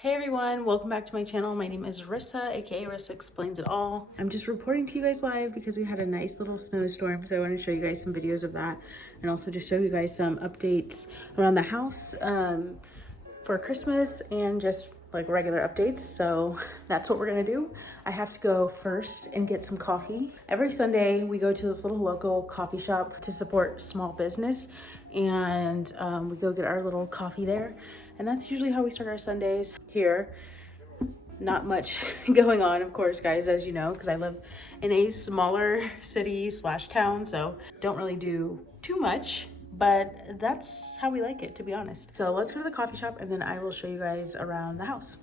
Hey everyone, welcome back to my channel. My name is Rissa, aka Rissa Explains It All. I'm just reporting to you guys live because we had a nice little snowstorm, so I want to show you guys some videos of that and also just show you guys some updates around the house for Christmas and just like regular updates. So that's what we're gonna do. I have to go first and get some coffee. Every Sunday we go to this little local coffee shop to support small business, and we go get our little coffee there. And that's usually how we start our Sundays here. Not much going on, of course, guys, as you know, because I live in a smaller city / town, so don't really do too much, but that's how we like it, to be honest. So let's go to the coffee shop and then I will show you guys around the house.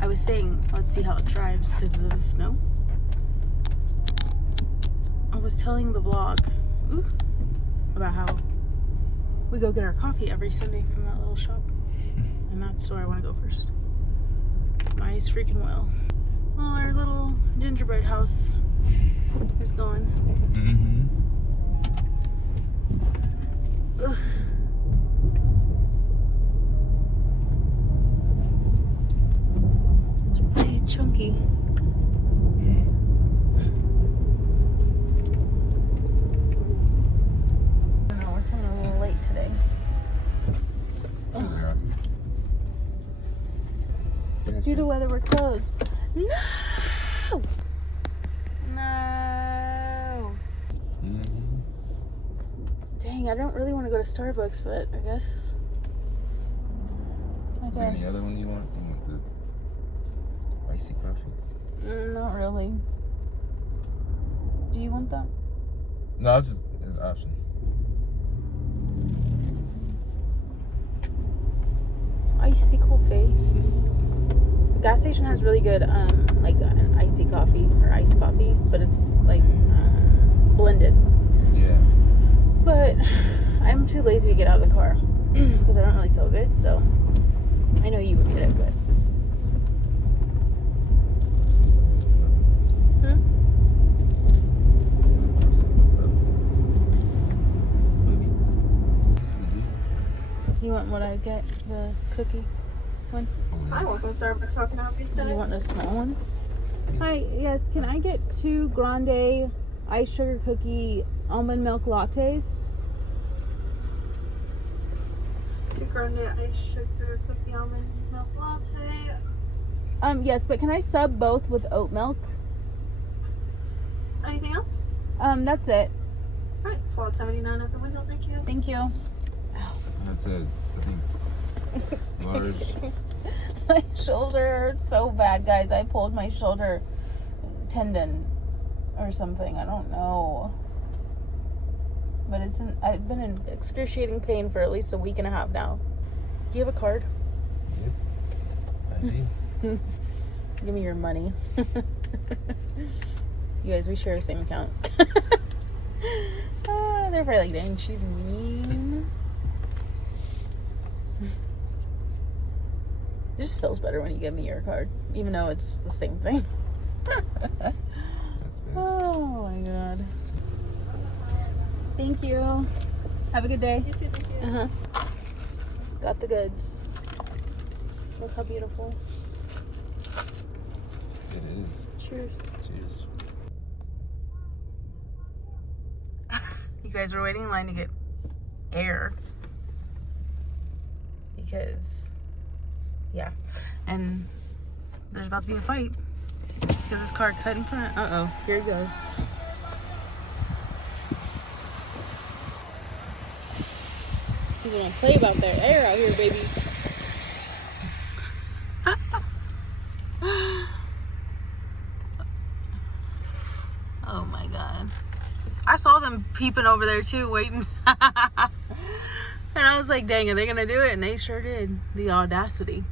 I was saying, let's see how it drives because of the snow. I was telling the vlog about how we go get our coffee every Sunday from that little shop. And that's where I want to go first. Might as freaking well. Well, our little gingerbread house is gone. Ugh. It's pretty chunky. Today. Due to weather, we're closed. No! No! Dang, I don't really want to go to Starbucks, but I guess. Is there any other one you want? You want the icy coffee? Not really. Do you want that? No, it's just an option. Icy coffee. The gas station has really good like an icy coffee or iced coffee, but it's like blended. Yeah. But I'm too lazy to get out of the car because I don't really feel good, so I know you would get it, but you want what I get, the cookie one? I want from Starbucks. How can I help you today? You want the small one? Hi, yes, can I get 2 grande iced sugar cookie almond milk lattes? 2 grande iced sugar cookie almond milk latte. Yes, but can I sub both with oat milk? Anything else? That's it. Alright, $12.79 at the window. Thank you. Thank you. That's a, I think, large. My shoulder hurts so bad, guys. I pulled my shoulder tendon or something. I don't know. But I've been in excruciating pain for at least a week and a half now. Do you have a card? Yep. I do. Give me your money. You guys, we share the same account. They're probably like, dang, she's mean. It just feels better when you give me your card, even though it's the same thing. That's bad. Oh my god. Thank you. Have a good day. You too, thank you. Got the goods. Look how beautiful. It is. Cheers. Cheers. You guys are waiting in line to get air. Because, yeah. And there's about to be a fight. Because this car cut in front. Uh-oh. Here it goes. People don't play about their air out here, baby. Oh my god. I saw them peeping over there too, waiting. And I was like, dang, are they gonna do it? And they sure did. The audacity.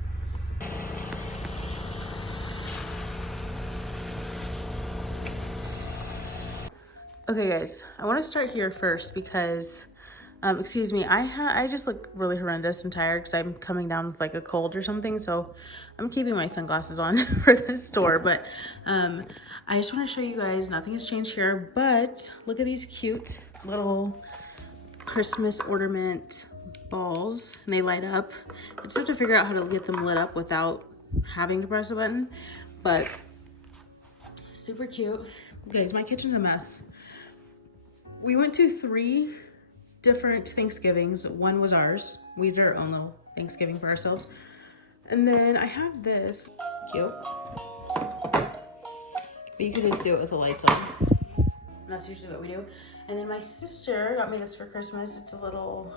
Okay guys, I want to start here first because Excuse me, I just look really horrendous and tired because I'm coming down with like a cold or something. So I'm keeping my sunglasses on for this store. But I just want to show you guys, nothing has changed here. But look at these cute little Christmas ornament balls, and they light up. I just have to figure out how to get them lit up without having to press a button. But super cute. Guys, my kitchen's a mess. We went to 3 different Thanksgivings. One was ours. We did our own little Thanksgiving for ourselves. And then I have this. Cute. But you could just do it with the lights on. That's usually what we do. And then my sister got me this for Christmas. It's a little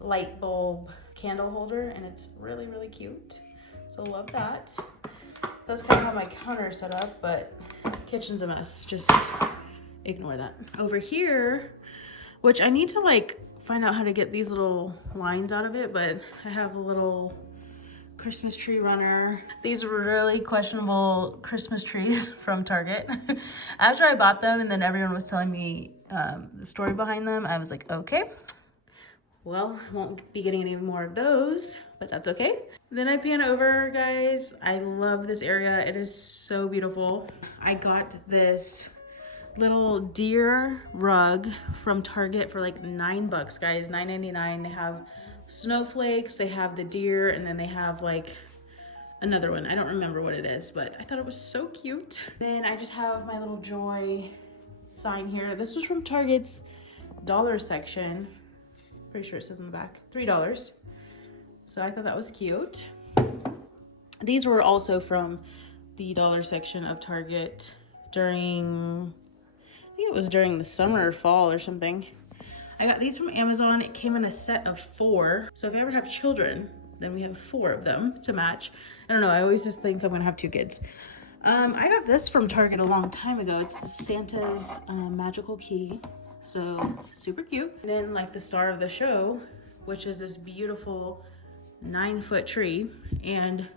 light bulb candle holder, and it's really, really cute. So love that. That's kind of how my counter is set up, but kitchen's a mess. Just ignore that. Over here, which I need to like find out how to get these little lines out of it, but I have a little Christmas tree runner. These were really questionable Christmas trees from Target. After I bought them and then everyone was telling me the story behind them, I was like, okay, well, I won't be getting any more of those, but that's okay. Then I pan over, guys. I love this area. It is so beautiful. I got this little deer rug from Target for like $9, guys, $9.99. They have snowflakes, they have the deer, and then they have like another one. I don't remember what it is, but I thought it was so cute. Then I just have my little joy sign here. This was from Target's dollar section. Pretty sure it says on the back, $3. So I thought that was cute. These were also from the dollar section of Target during, I think it was during the summer or fall or something. I got these from Amazon. It came in a set of 4. So if I ever have children, then we have 4 of them to match. I don't know, I always just think I'm gonna have 2 kids. I got this from Target a long time ago. It's Santa's magical key. So super cute. And then like the star of the show, which is this beautiful 9-foot tree. And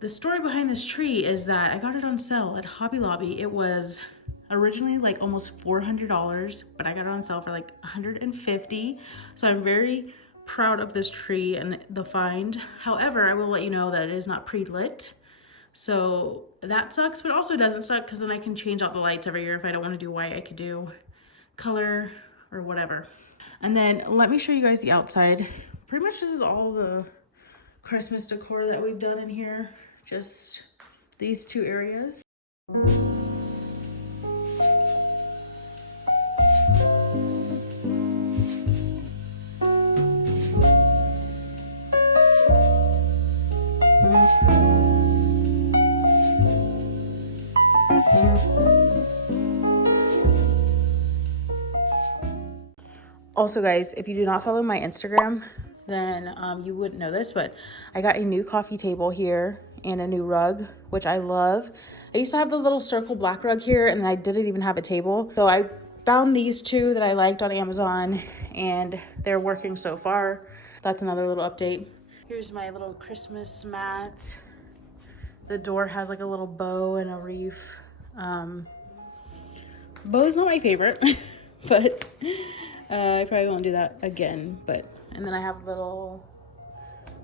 the story behind this tree is that I got it on sale at Hobby Lobby. It was originally like almost $400, but I got it on sale for like $150. So I'm very proud of this tree and the find. However, I will let you know that it is not pre-lit. So that sucks, but also doesn't suck because then I can change out the lights every year. If I don't want to do white, I could do color or whatever. And then let me show you guys the outside. Pretty much this is all the Christmas decor that we've done in here. Just these 2 areas. Also, guys, if you do not follow my Instagram, then you wouldn't know this, but I got a new coffee table here and a new rug, which I love. I used to have the little circle black rug here, and then I didn't even have a table. So I found these 2 that I liked on Amazon, and they're working so far. That's another little update. Here's my little Christmas mat. The door has like a little bow and a wreath. Bow's not my favorite, but I probably won't do that again. And then I have little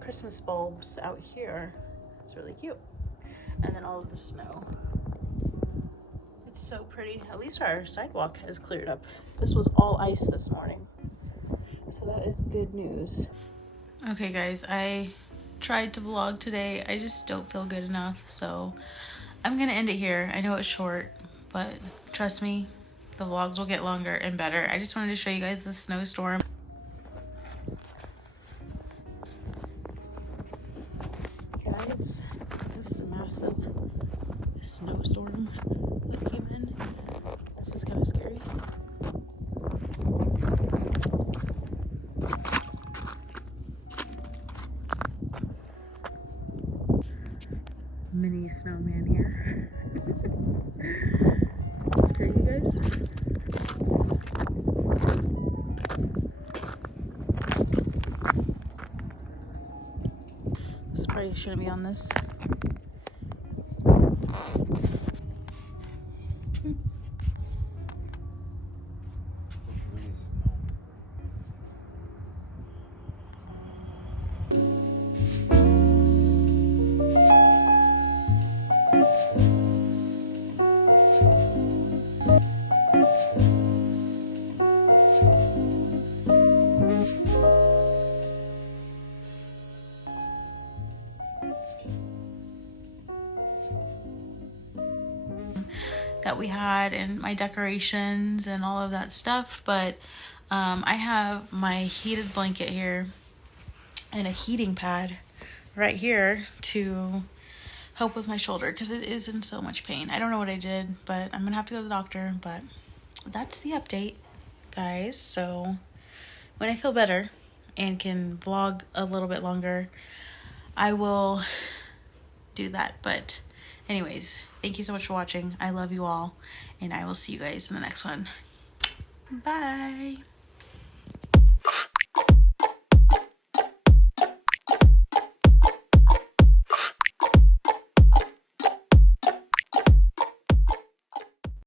Christmas bulbs out here. It's really cute. And then all of the snow. It's so pretty. At least our sidewalk has cleared up. This was all ice this morning. So that is good news. Okay, guys, I tried to vlog today. I just don't feel good enough. So I'm gonna end it here. I know it's short, but trust me, the vlogs will get longer and better. I just wanted to show you guys the snowstorm. Guys, this massive snowstorm that came in. This is kind of scary. Mini snowman here. It's crazy, guys. This probably shouldn't be on this. that we had and my decorations and all of that stuff. But I have my heated blanket here and a heating pad right here to help with my shoulder because it is in so much pain. I don't know what I did, but I'm gonna have to go to the doctor. But that's the update, guys. So when I feel better and can vlog a little bit longer, I will do that. But anyways, thank you so much for watching. I love you all, and I will see you guys in the next one. Bye.